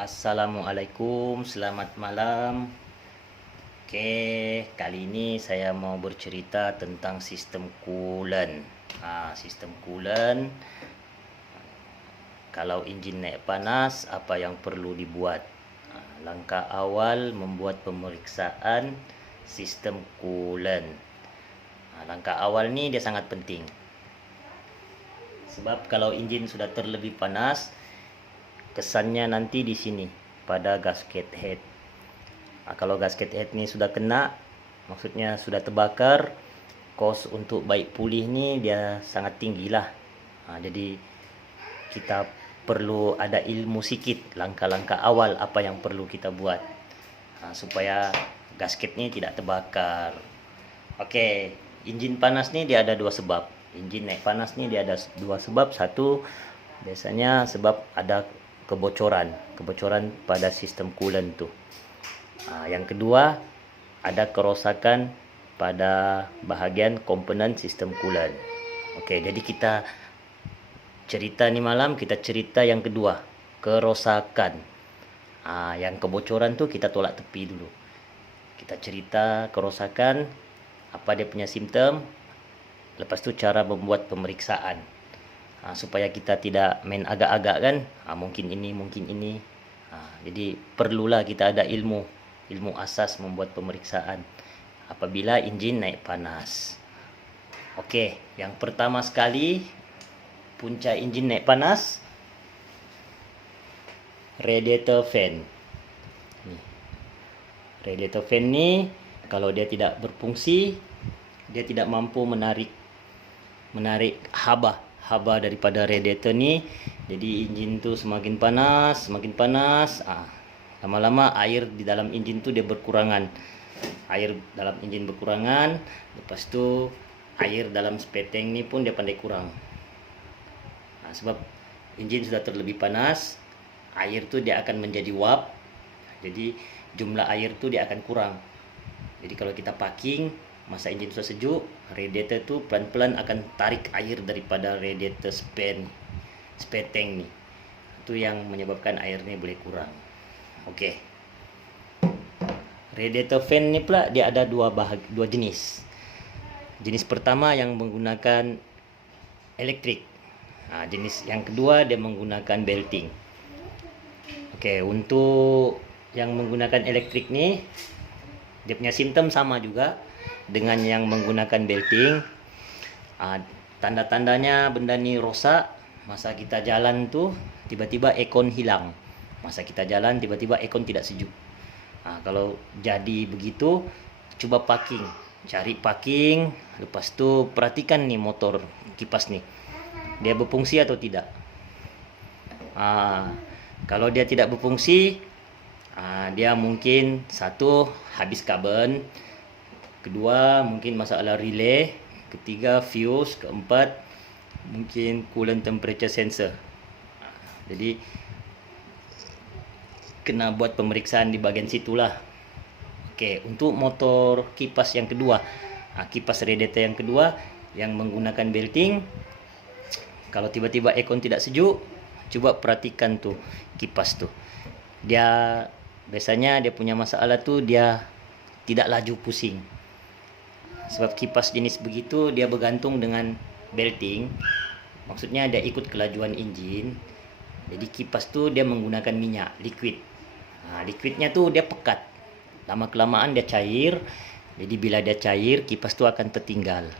Assalamualaikum, selamat malam. Oke, kali ini saya mau bercerita tentang sistem coolant. Sistem coolant, kalau enjin naik panas, apa yang perlu dibuat? Langkah awal membuat pemeriksaan sistem coolant. Langkah awal ni dia sangat penting. Sebab kalau enjin sudah terlebih panas, kesannya nanti di sini pada gasket head. Kalau gasket head ni sudah kena, maksudnya sudah terbakar, kos untuk baik pulih ni dia sangat tinggi lah. Jadi kita perlu ada ilmu sikit, langkah-langkah awal apa yang perlu kita buat supaya gasket ni tidak terbakar. Oke, enjin panas ni dia ada dua sebab. Enjin naik panas ni dia ada dua sebab. Satu, biasanya sebab ada kebocoran pada sistem coolant tu. Yang kedua, ada kerosakan pada bahagian komponen sistem coolant. Okey, jadi kita cerita ni malam, kita cerita yang kedua, kerosakan. Yang kebocoran tu kita tolak tepi dulu. Kita cerita kerosakan, apa dia punya simptom, lepas tu cara membuat pemeriksaan. Supaya kita tidak main agak-agak kan, mungkin ini. Jadi perlulah kita ada ilmu asas membuat pemeriksaan apabila enjin naik panas. Okey, yang pertama sekali, punca enjin naik panas, radiator fan. Radiator fan ni kalau dia tidak berfungsi, dia tidak mampu menarik haba daripada radiator ni. Jadi enjin tu semakin panas, lama-lama air di dalam enjin tu dia berkurangan. Air dalam enjin berkurangan, lepas tu air dalam spare tank ni pun dia pandai kurang. Sebab enjin sudah terlebih panas, air tu dia akan menjadi uap. Jadi jumlah air tu dia akan kurang. Jadi kalau kita parking masa enjin sudah sejuk, radiator tu pelan-pelan akan tarik air daripada radiator spare tank ni. Itu yang menyebabkan air ni boleh kurang. Okey. Radiator fan ni pula dia ada dua jenis. Jenis pertama yang menggunakan elektrik. Jenis yang kedua dia menggunakan belting. Okey, untuk yang menggunakan elektrik ni, dia punya simptom sama juga dengan yang menggunakan belting. Tanda-tandanya benda ni rosak masa kita jalan tu, tiba-tiba aircon hilang. Masa kita jalan tiba-tiba aircon tidak sejuk. Kalau jadi begitu, cuba parking, cari parking, lepas tu perhatikan ni motor kipas ni, dia berfungsi atau tidak. Kalau dia tidak berfungsi, dia mungkin satu, habis karbon, kedua mungkin masalah relay, ketiga fuse, keempat mungkin coolant temperature sensor. Jadi kena buat pemeriksaan di bahagian situlah. Okey, untuk motor kipas yang kedua, kipas radiator yang kedua yang menggunakan belting, kalau tiba-tiba aircon tidak sejuk, cuba perhatikan tu kipas tu. Dia biasanya dia punya masalah tu dia tidak laju pusing. Sebab kipas jenis begitu dia bergantung dengan belting. Maksudnya dia ikut kelajuan enjin. Jadi kipas tu dia menggunakan minyak, liquid. Liquidnya tu dia pekat. Lama-kelamaan dia cair. Jadi bila dia cair, kipas tu akan tertinggal.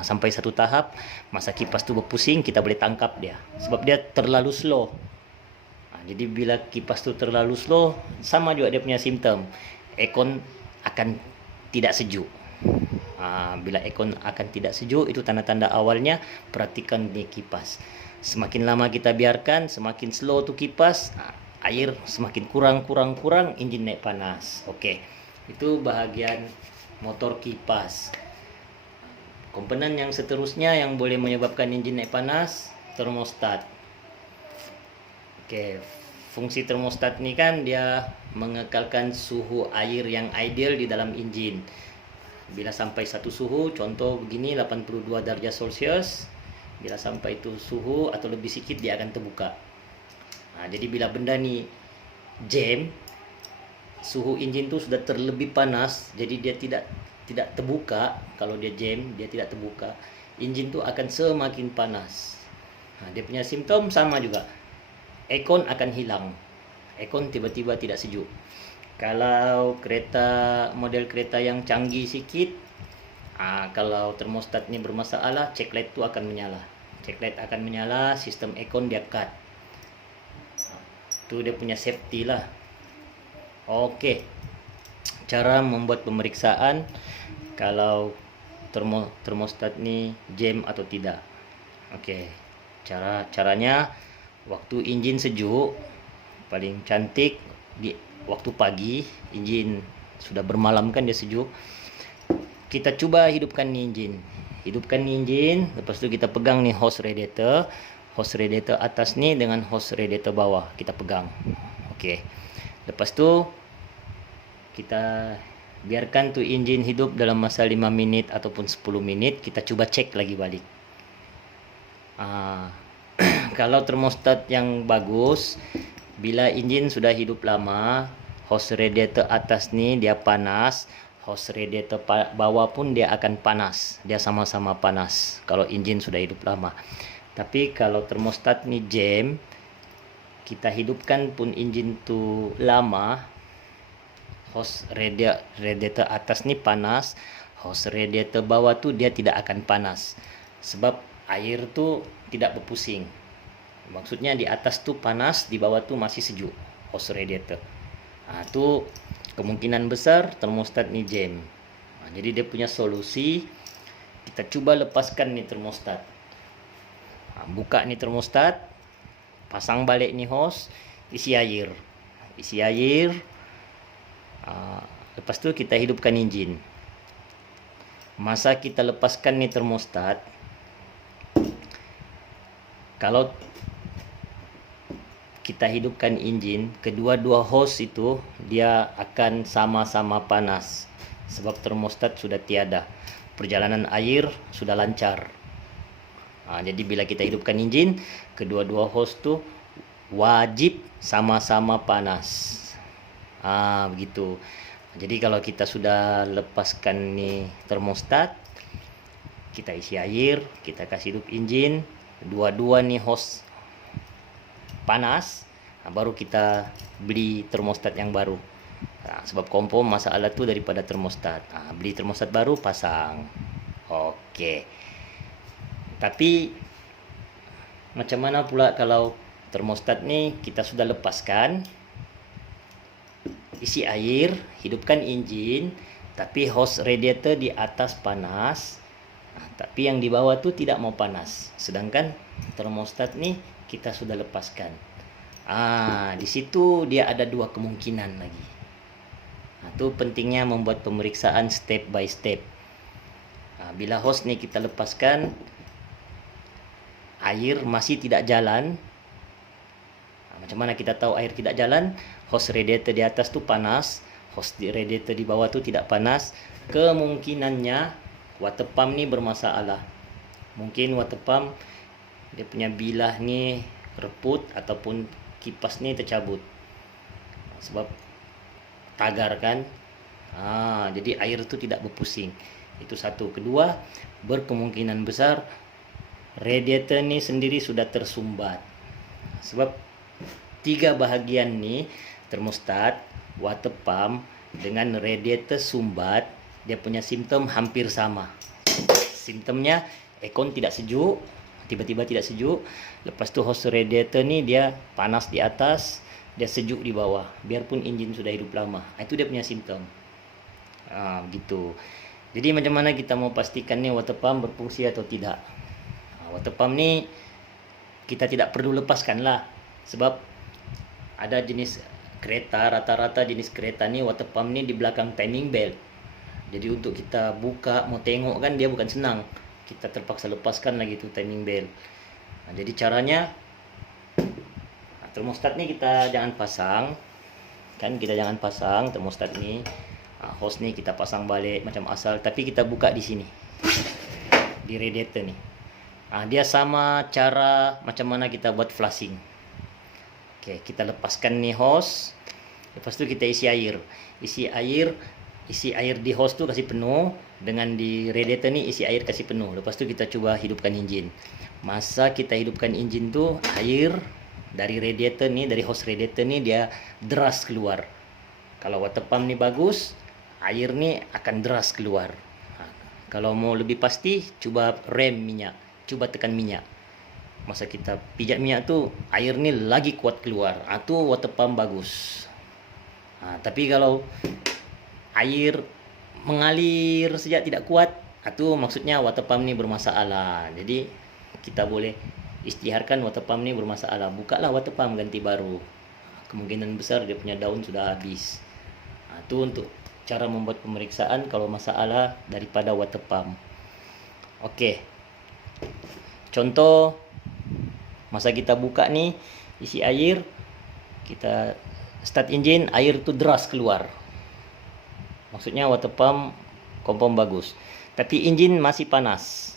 Sampai satu tahap, masa kipas tu berpusing, kita boleh tangkap dia. Sebab dia terlalu slow. Jadi bila kipas tu terlalu slow, sama juga dia punya simptom. Aircon akan tidak sejuk. Bila aircon akan tidak sejuk, itu tanda-tanda awalnya. Perhatikan di kipas. Semakin lama kita biarkan, semakin slow tu kipas, air semakin kurang, enjin naik panas. Okey, itu bahagian motor kipas. Komponen yang seterusnya yang boleh menyebabkan enjin naik panas, termostat. Okey, fungsi termostat ni kan dia mengekalkan suhu air yang ideal di dalam enjin. Bila sampai satu suhu, contoh begini 82 darjah Celsius, bila sampai itu suhu atau lebih sikit dia akan terbuka. Jadi bila benda ni jam, suhu engine tuh sudah terlebih panas, jadi dia tidak terbuka. Kalau dia jam, dia tidak terbuka, engine tuh akan semakin panas. Nah, dia punya simptom sama juga. Aircon akan hilang, aircon tiba-tiba tidak sejuk. Kalau model kereta yang canggih sedikit, kalau termostat ini bermasalah, check light itu akan menyala. Check light akan menyala, sistem aircon dia cut. Itu dia punya safety lah. Oke, cara membuat pemeriksaan kalau termostat ini jam atau tidak. Oke, caranya waktu engine sejuk, paling cantik di waktu pagi, engine sudah bermalam kan dia sejuk. Kita coba hidupkan engine. Lepas itu kita pegang nih hose radiator atas nih dengan hose radiator bawah, kita pegang. Oke. Lepas itu kita biarkan tuh engine hidup dalam masa 5 menit ataupun 10 menit, kita coba cek lagi balik. Kalau termostat yang bagus, bila engine sudah hidup lama, hose radiator atas nih dia panas, hose radiator bawah pun dia akan panas, dia sama-sama panas kalau engine sudah hidup lama. Tapi kalau termostat nih jam, kita hidupkan pun engine tuh lama, hose radiator atas nih panas, hose radiator bawah tuh dia tidak akan panas, sebab air tuh tidak berpusing. Maksudnya di atas tuh panas, di bawah tuh masih sejuk hose radiator. Itu kemungkinan besar termostat nih jam. Jadi dia punya solusi, kita coba lepaskan nih termostat. Buka nih termostat, pasang balik nih hose, isi air. Lepas itu kita hidupkan engine. Masa kita lepaskan nih termostat, kalau kita hidupkan engine, kedua-dua hose itu dia akan sama-sama panas, sebab termostat sudah tiada, perjalanan air sudah lancar. Jadi bila kita hidupkan engine, kedua-dua hose tuh wajib sama-sama panas. Begitu. Jadi kalau kita sudah lepaskan nih termostat, kita isi air, kita kasih hidup engine, dua-dua nih hose panas, baru kita beli termostat yang baru. Sebab kompon masalah tuh daripada termostat. Beli termostat baru, pasang. Oke. Tapi macam mana pula kalau termostat nih kita sudah lepaskan, isi air, hidupkan engine, tapi hose radiator di atas panas, tapi yang di bawah tuh tidak mau panas. Sedangkan termostat nih kita sudah lepaskan. Di situ dia ada dua kemungkinan lagi. Itu pentingnya membuat pemeriksaan step by step. Bila hose nih kita lepaskan, air masih tidak jalan. Macam mana kita tahu air tidak jalan? Hose radiator di atas tuh panas, hose radiator di bawah tuh tidak panas. Kemungkinannya water pump nih bermasalah. Mungkin water pump dia punya bilah nih reput ataupun kipas nih tercabut, sebab tagar kan. Jadi air itu tidak berpusing. Itu satu. Kedua, berkemungkinan besar radiator nih sendiri sudah tersumbat, sebab tiga bahagian nih, termostat, water pump dengan radiator sumbat, dia punya simptom hampir sama. Simptomnya aircon tidak sejuk, tiba-tiba tidak sejuk. Lepas tu hose radiator nih dia panas di atas, dia sejuk di bawah, biarpun engine sudah hidup lama. Itu dia punya simptom. Begitu. Jadi macam mana kita mau pastikan nih water pump berfungsi atau tidak? Water pump nih kita tidak perlu lepaskan lah, sebab ada jenis kereta, rata-rata jenis kereta nih water pump nih di belakang timing belt. Jadi untuk kita buka mau tengok kan dia bukan senang, kita terpaksa lepaskan lagi tuh timing belt. Jadi caranya termostat nih kita jangan pasang kan, kita jangan pasang termostat nih. Hose nih kita pasang balik macam asal, tapi kita buka di sini di radiator nih. Dia sama cara macam mana kita buat flushing. Oke, kita lepaskan nih hose. Lepas itu kita isi air. Isi air di hose tuh kasih penuh, dengan di radiator nih isi air kasih penuh. Lepas itu kita coba hidupkan engine. Masa kita hidupkan engine tuh, air dari radiator nih, dari hose radiator nih dia deras keluar. Kalau water pump nih bagus, air nih akan deras keluar. Kalau mau lebih pasti, coba rem minyak, coba tekan minyak. Masa kita pijat minyak tuh, air nih lagi kuat keluar. Itu water pump bagus. Tapi kalau air mengalir saja tidak kuat, itu maksudnya water pump nih bermasalah. Jadi kita boleh istiharkan water pump nih bermasalah. Bukalah water pump, ganti baru. Kemungkinan besar dia punya daun sudah habis. Itu untuk cara membuat pemeriksaan kalau masalah daripada water pump. Oke. Contoh, masa kita buka nih, isi air, kita start engine, air itu deras keluar. Maksudnya water pump kompon bagus. Tapi engine masih panas.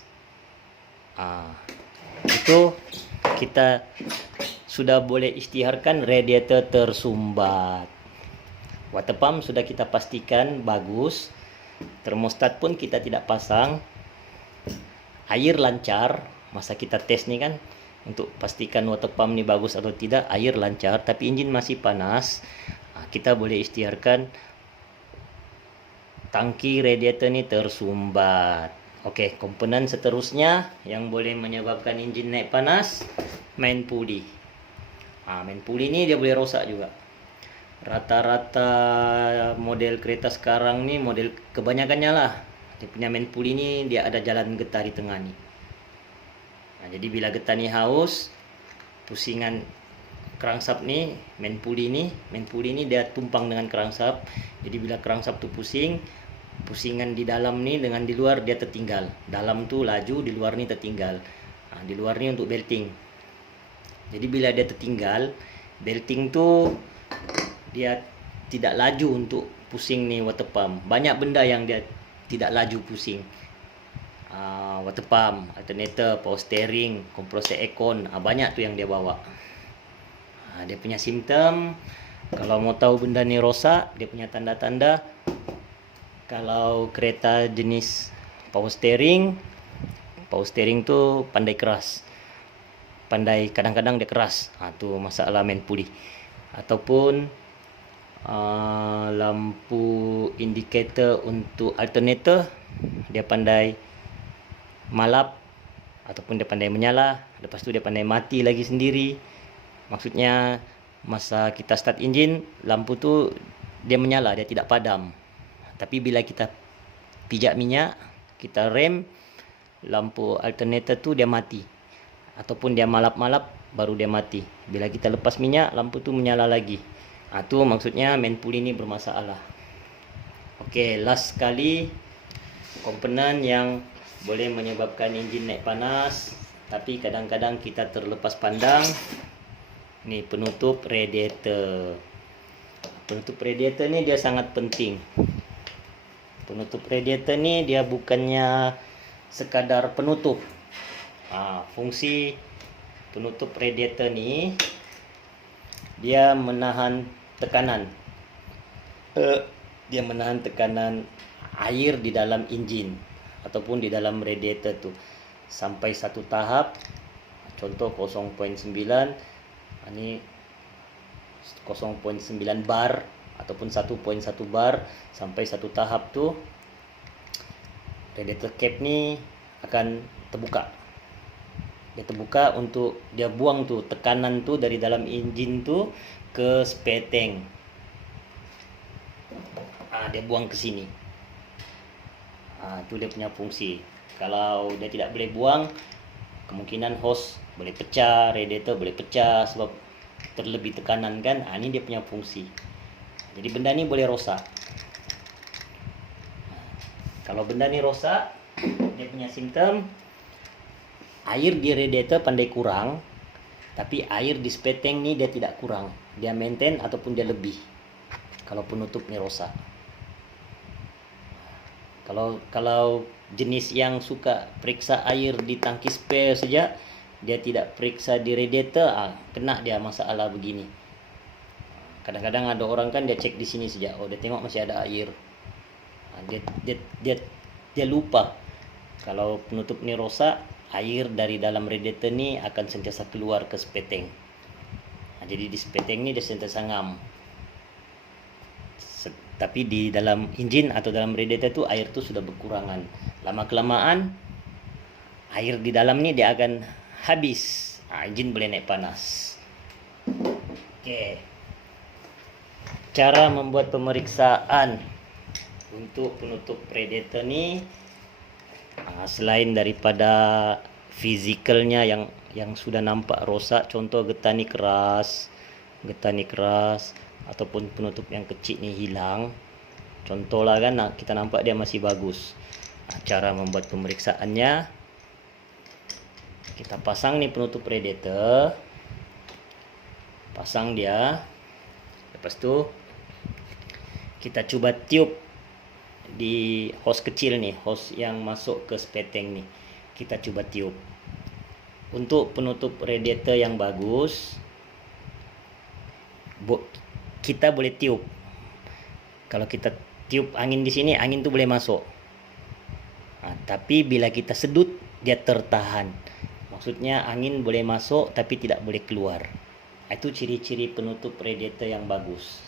Itu kita sudah boleh istiharkan radiator tersumbat. Water pump sudah kita pastikan bagus. Termostat pun kita tidak pasang. Air lancar. Masa kita tes nih kan, untuk pastikan water pump ini bagus atau tidak, air lancar tapi engine masih panas. Kita boleh istiharkan tangki radiator ini tersumbat. Oke, komponen seterusnya yang boleh menyebabkan engine naik panas, main pulley. Main pulley ini dia boleh rosak juga. Rata-rata model kereta sekarang nih, model kebanyakannya lah, dia punya main pulley ini dia ada jalan getah di tengah nih. Jadi bila getah nih haus, pusingan crankshaft nih, main pulley ini dia tumpang dengan crankshaft. Jadi bila crankshaft tuh pusing, pusingan di dalam nih dengan di luar dia tertinggal. Dalam tuh laju, di luar nih tertinggal. Di luar nih untuk belting. Jadi bila dia tertinggal, belting tuh dia tidak laju untuk pusing nih water pump. Banyak benda yang dia tidak laju pusing. Water pump, alternator, power steering, kompresor aircon, banyak tuh yang dia bawa. Dia punya simptom. Kalau mau tahu benda ini rosak, dia punya tanda-tanda. Kalau kereta jenis power steering tuh pandai keras, kadang-kadang dia keras. Tuh masalah main pulley. Ataupun lampu indikator untuk alternator dia pandai malap, ataupun dia pandai menyala, lepas tu dia pandai mati lagi sendiri. Maksudnya masa kita start engine, lampu tu dia menyala, dia tidak padam. Tapi bila kita pijak minyak, kita rem, lampu alternator tu dia mati, ataupun dia malap-malap baru dia mati. Bila kita lepas minyak, lampu tu menyala lagi. Tu maksudnya main pulley ini bermasalah. Oke, last sekali komponen yang boleh menyebabkan engine naik panas tapi kadang-kadang kita terlepas pandang. Nih, penutup radiator. Penutup radiator ni dia sangat penting. Penutup radiator ni dia bukannya sekadar penutup. Fungsi penutup radiator ni dia menahan tekanan. Dia menahan tekanan air di dalam engine ataupun di dalam radiator tu sampai satu tahap. Contoh 0.9, ini 0.9 bar ataupun 1.1 bar. Sampai satu tahap tu radiator cap ni akan terbuka. Dia terbuka untuk dia buang tu tekanan tu dari dalam engine tu ke spare tank. Dia buang ke sini. Itu dia punya fungsi. Kalau dia tidak boleh buang, kemungkinan hose boleh pecah, radiator boleh pecah sebab terlebih tekanan kan. Ini dia punya fungsi. Jadi benda ni boleh rosak. Kalau benda ni rosak, dia punya simptom, air di radiator pandai kurang, tapi air di spare tank ni dia tidak kurang, dia maintain ataupun dia lebih kalau penutup ni rosak. Kalau jenis yang suka periksa air di tangki spare saja, dia tidak periksa di radiator, kena dia masalah begini. Kadang-kadang ada orang kan dia cek di sini saja, dia tengok masih ada air. Dia lupa kalau penutup ini rosak, air dari dalam radiator ni akan sentiasa keluar ke speteng. Jadi di speteng ni dia sentiasa ngam. Tapi di dalam enjin atau dalam radiator tu air tu sudah berkurangan. Lama kelamaan air di dalam ni dia akan habis. Enjin boleh naik panas. Okey. Cara membuat pemeriksaan untuk penutup radiator ni, selain daripada fizikalnya yang sudah nampak rosak, contoh getah ni keras ataupun penutup yang kecil ni hilang, contohlah kan, kita nampak dia masih bagus. Cara membuat pemeriksaannya, kita pasang ni penutup radiator, pasang dia, lepas tu kita cuba tiup di hose kecil ni, hose yang masuk ke speteng ni, kita cuba tiup. Untuk penutup radiator yang bagus, kita boleh tiup. Kalau kita tiup angin di sini, angin tu boleh masuk. Tapi bila kita sedut, dia tertahan. Maksudnya angin boleh masuk tapi tidak boleh keluar. Itu ciri-ciri penutup radiator yang bagus.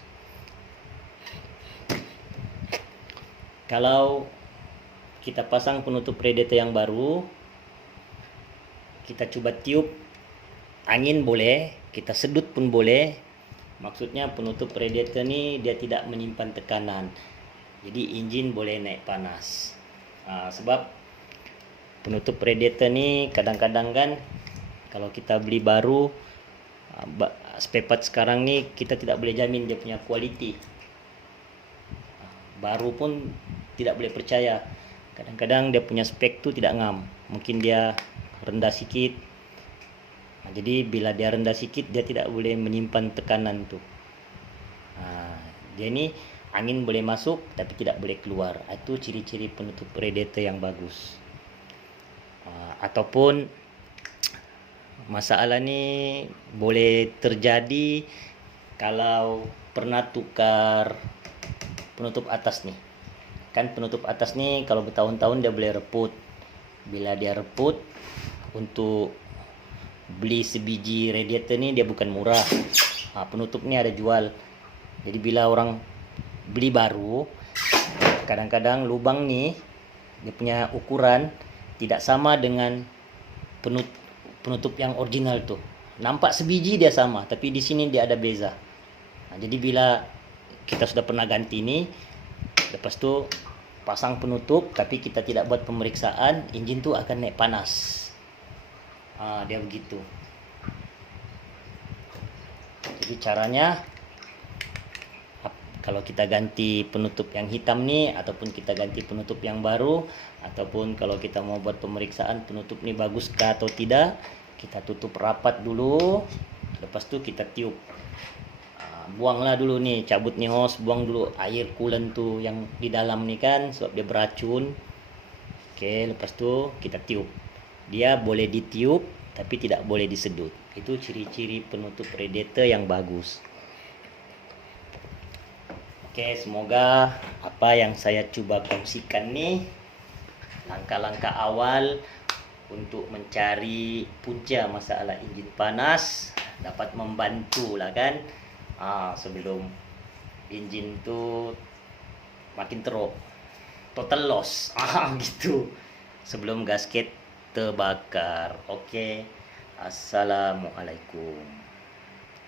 Kalau kita pasang penutup radiator yang baru, kita coba tiup, angin boleh, kita sedut pun boleh. Maksudnya penutup radiator ni dia tidak menyimpan tekanan, jadi enjin boleh naik panas. Sebab penutup radiator ni kadang-kadang kan, kalau kita beli baru, spare part sekarang ni kita tidak boleh jamin dia punya kualiti. Baru pun tidak boleh percaya. Kadang-kadang dia punya spek tu tidak ngam, mungkin dia rendah sikit. Jadi bila dia rendah sikit, dia tidak boleh menyimpan tekanan tu. Dia ni angin boleh masuk tapi tidak boleh keluar. Itu ciri-ciri penutup radiator yang bagus. Ataupun masalah ni boleh terjadi kalau pernah tukar penutup atas ni. Kan penutup atas ni kalau bertahun-tahun dia boleh reput. Bila dia reput, untuk beli sebiji radiator ni dia bukan murah. Penutup ni ada jual. Jadi bila orang beli baru, kadang-kadang lubang ni dia punya ukuran tidak sama dengan penutup yang original tu. Nampak sebiji dia sama, tapi di sini dia ada beza. Jadi bila kita sudah pernah ganti ni, lepas tu pasang penutup tapi kita tidak buat pemeriksaan, enjin tu akan naik panas. Dia begitu. Jadi caranya, kalau kita ganti penutup yang hitam ni, ataupun kita ganti penutup yang baru, ataupun kalau kita mau buat pemeriksaan penutup ni bagus kah atau tidak, kita tutup rapat dulu, lepas tu kita tiup. Buanglah dulu ni, cabut ni hose, buang dulu air coolant tu yang di dalam ni kan, sebab dia beracun. Lepas tu kita tiup. Dia boleh ditiup tapi tidak boleh disedut. Itu ciri-ciri penutup radiator yang bagus. Semoga apa yang saya coba kongsikan ni, langkah-langkah awal untuk mencari punca masalah enjin panas, dapat membantu lah kan, sebelum enjin tu makin teruk, total loss, gitu, sebelum gasket terbakar. Assalamualaikum.